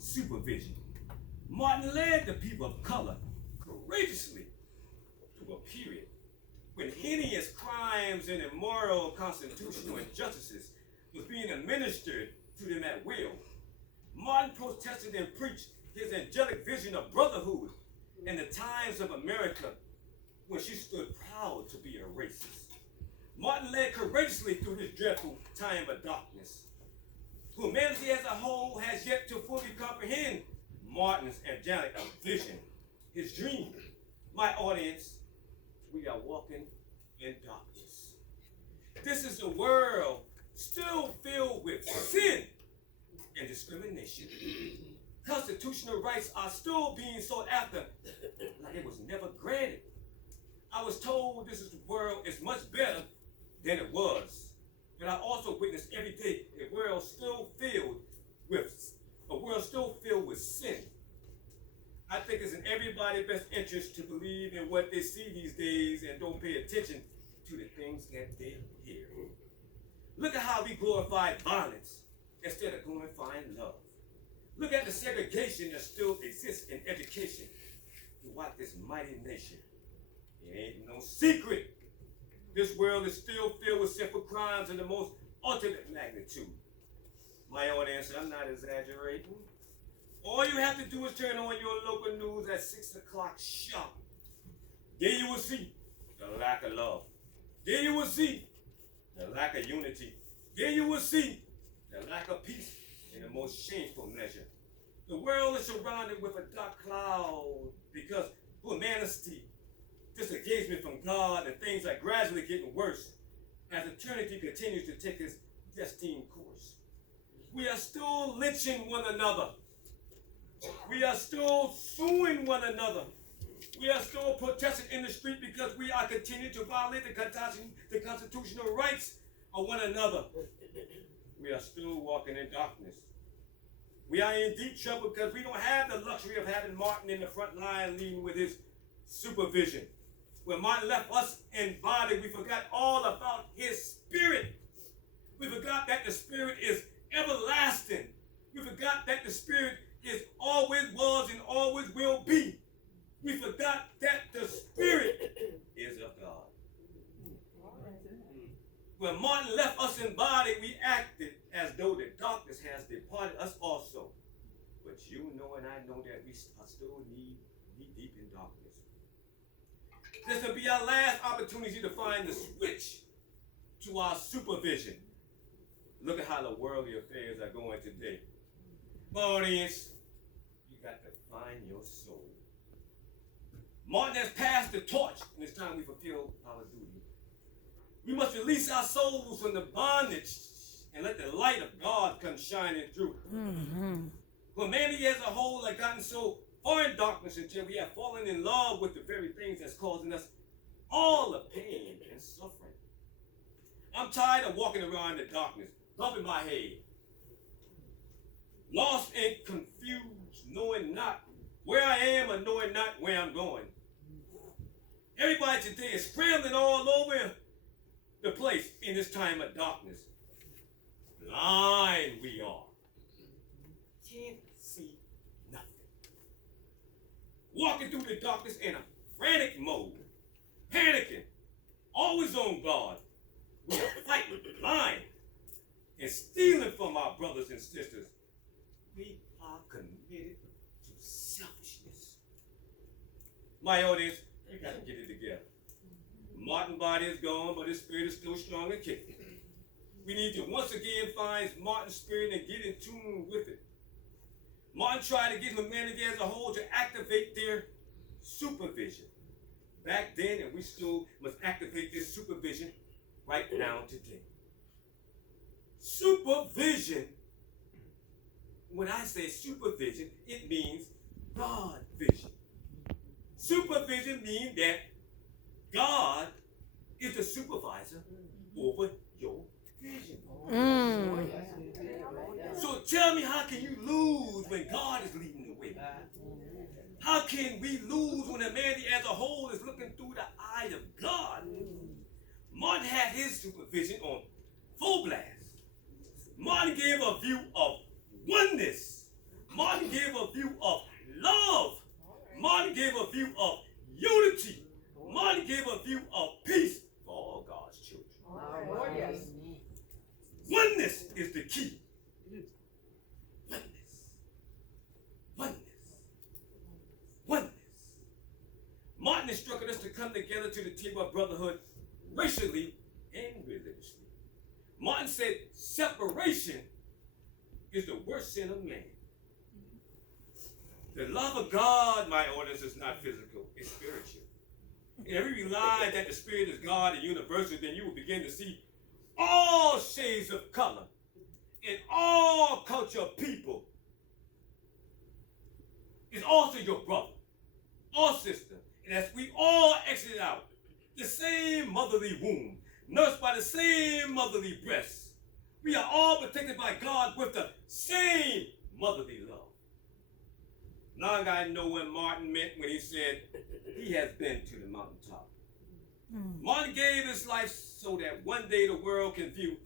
supervision. Martin led the people of color courageously through a period when heinous crimes and immoral constitutional injustices was being administered to them at will. Martin protested and preached his angelic vision of brotherhood in the times of America when she stood proud to be a racist. Martin led courageously through this dreadful time of darkness. Humanity as a whole has yet to fully comprehend Martin's angelic vision, his dream. My audience, we are walking in darkness. This is a world still filled with sin and discrimination. Constitutional rights are still being sought after like it was never granted. I was told this world is much better than it was, but I also witnessed every day a world still filled with sin. I think it's in everybody's best interest to believe in what they see these days and don't pay attention to the things that they hear. Look at how we glorify violence instead of glorifying love. Look at the segregation that still exists in education throughout this mighty nation. It ain't no secret. This world is still filled with sinful crimes of the most ultimate magnitude. My audience, I'm not exaggerating. All you have to do is turn on your local news at 6 o'clock sharp. There you will see the lack of love. There you will see the lack of unity. There you will see the lack of peace in the most shameful measure. The world is surrounded with a dark cloud because humanity, disengagement from God, and things are gradually getting worse as eternity continues to take its destined course. We are still lynching one another. We are still suing one another. We are still protesting in the street because we are continuing to violate the constitutional rights of one another. We are still walking in darkness. We are in deep trouble because we don't have the luxury of having Martin in the front line leading with his supervision. When Martin left us in body, we forgot all about his spirit. We forgot that the spirit is everlasting. We forgot that the spirit is always was and always will be. We forgot that the spirit is of God. When Martin left us in body, we acted as though the darkness has departed us also. But you know and I know that we are still knee deep in darkness. This will be our last opportunity to find the switch to our supervision. Look at how the worldly affairs are going today. Audience, you got to find your soul. Martin has passed the torch, and it's time we fulfill our duty. We must release our souls from the bondage and let the light of God come shining through. Mm-hmm. Humanity as a whole has gotten so far in darkness until we have fallen in love with the very things that's causing us all the pain and suffering. I'm tired of walking around in the darkness, bumping my head, lost and confused, knowing not where I am or knowing not where I'm going. Everybody today is scrambling all over the place in this time of darkness. Blind we are. Can't see nothing. Walking through the darkness in a frantic mode, panicking, always on guard. We are fighting blind and stealing from our brothers and sisters. We are committed to selfishness. My audience, you got to get it together. Martin's body is gone, but his spirit is still strong and kicking. We need to once again find Martin's spirit and get in tune with it. Martin tried to get humanity as a whole to activate their supervision back then, and we still must activate this supervision right now today. Supervision, when I say supervision, it means God vision. Supervision means that God is the supervisor over your vision. So tell me, how can you lose when God is leading the way? How can we lose when humanity as a whole is looking through the eye of God? Martin had his supervision on full blast. Martin gave a view of oneness. Martin gave a view of love. Martin gave a view of unity. Martin gave a view of peace for all God's children. Oh, yes. Oneness is the key. Oneness. Oneness. Oneness. Martin instructed us to come together to the table of brotherhood racially and religiously. Martin said separation is the worst sin of man. The love of God, my audience, is not physical, it's spiritual. And if we realize that the Spirit is God and universal, then you will begin to see all shades of color and all culture of people is also your brother or sister. And as we all exit out the same motherly womb, nursed by the same motherly breasts, we are all protected by God with the same motherly love. Now I know what Martin meant when he said he has been to the mountaintop. Martin gave his life so that one day the world can view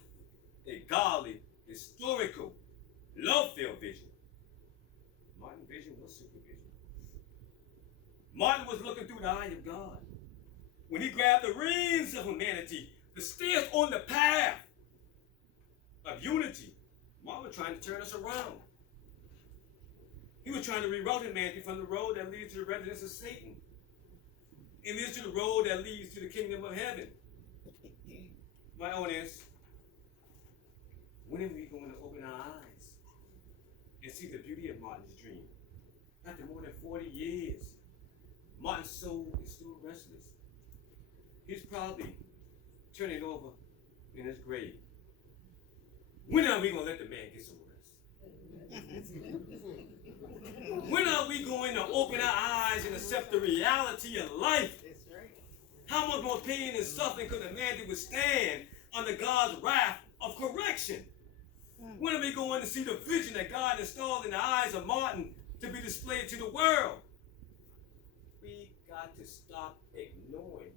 a godly, historical, love-filled vision. Martin's vision was supervision. Martin was looking through the eye of God. When he grabbed the reins of humanity to steer us on the path of unity, Martin was trying to turn us around. He was trying to reroute humanity from the road that leads to the residence of Satan. It leads to the road that leads to the kingdom of heaven. My audience, when are we going to open our eyes and see the beauty of Martin's dream? After more than 40 years, Martin's soul is still restless. He's probably turning over in his grave. When are we going to let the man get some rest? When are we going to open our eyes and accept the reality of life? How much more pain and suffering could a man withstand under God's wrath of correction? When are we going to see the vision that God installed in the eyes of Martin to be displayed to the world? We got to stop ignoring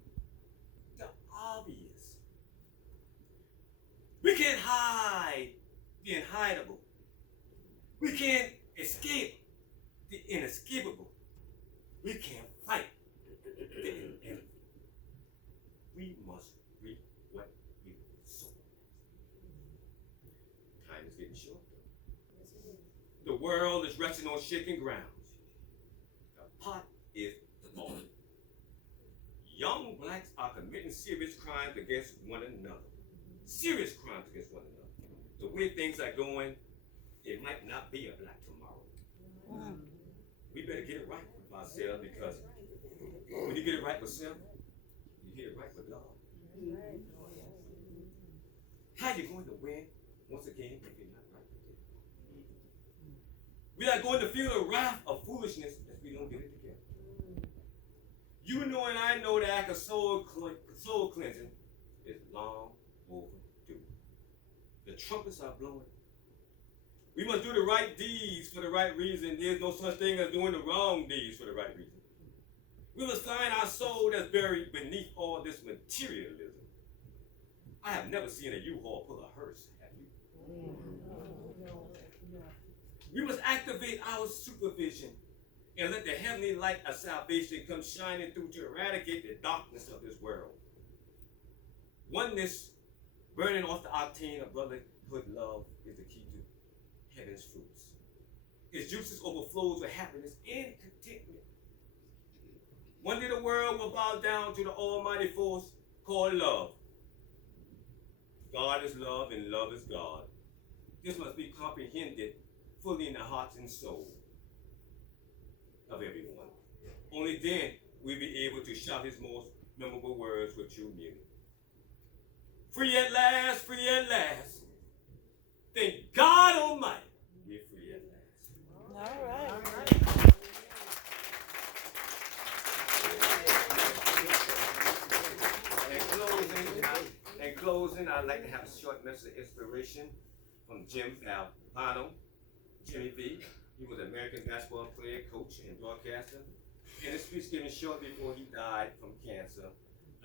the obvious. We can't hide the unhideable. We can't escape the inescapable. We can't fight the inevitable. We must reap what we sow. Time is getting short. The world is resting on shaking grounds. The pot is boiling. Young blacks are committing serious crimes against one another. Serious crimes against one another. The way things are going, it might not be a black tomorrow. We better get it right with ourselves, because when you get it right with self, you get it right with God. How are you going to win once again if you're not right with it? We are going to feel the wrath of foolishness if we don't get it together. You know and I know the act of soul cleansing is long overdue. The trumpets are blowing. We must do the right deeds for the right reason. There's no such thing as doing the wrong deeds for the right reason. We must find our soul that's buried beneath all this materialism. I have never seen a U-Haul pull a hearse, have you? We must activate our supervision and let the heavenly light of salvation come shining through to eradicate the darkness of this world. Oneness, burning off the octane of brotherhood love, is the key to heaven's fruits. Its juices overflows with happiness and contentment. One day the world will bow down to the almighty force called love. God is love and love is God. This must be comprehended fully in the hearts and soul of everyone. Only then we'll be able to shout his most memorable words with true meaning. Free at last, free at last. Thank God Almighty, we're free at last. All right. In closing, I'd like to have a short message of inspiration from Jim Valvano, Jimmy V. He was an American basketball player, coach, and broadcaster. In a speech given shortly before he died from cancer,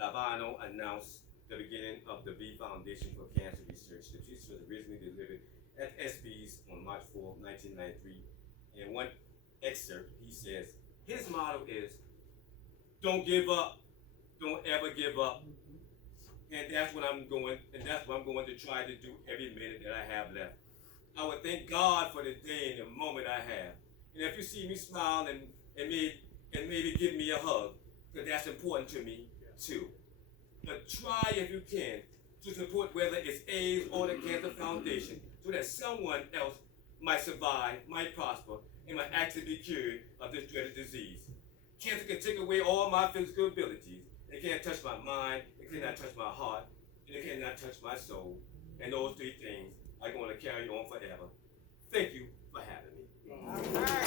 Valvano announced the beginning of the V Foundation for Cancer Research. The speech was originally delivered at SB's on March 4, 1993, and went excerpt, he says, his motto is, don't give up, don't ever give up. And that's what I'm going, to try to do every minute that I have left. I would thank God for the day and the moment I have. And if you see me smile and maybe give me a hug, because that's important to me too. But try if you can to support whether it's AIDS or the Cancer Foundation, so that someone else might survive, might prosper, and might actually be cured of this dreaded disease. Cancer can take away all my physical abilities. It can't touch my mind, it cannot touch my heart, and it cannot touch my soul. And those three things are going to carry on forever. Thank you for having me. All right.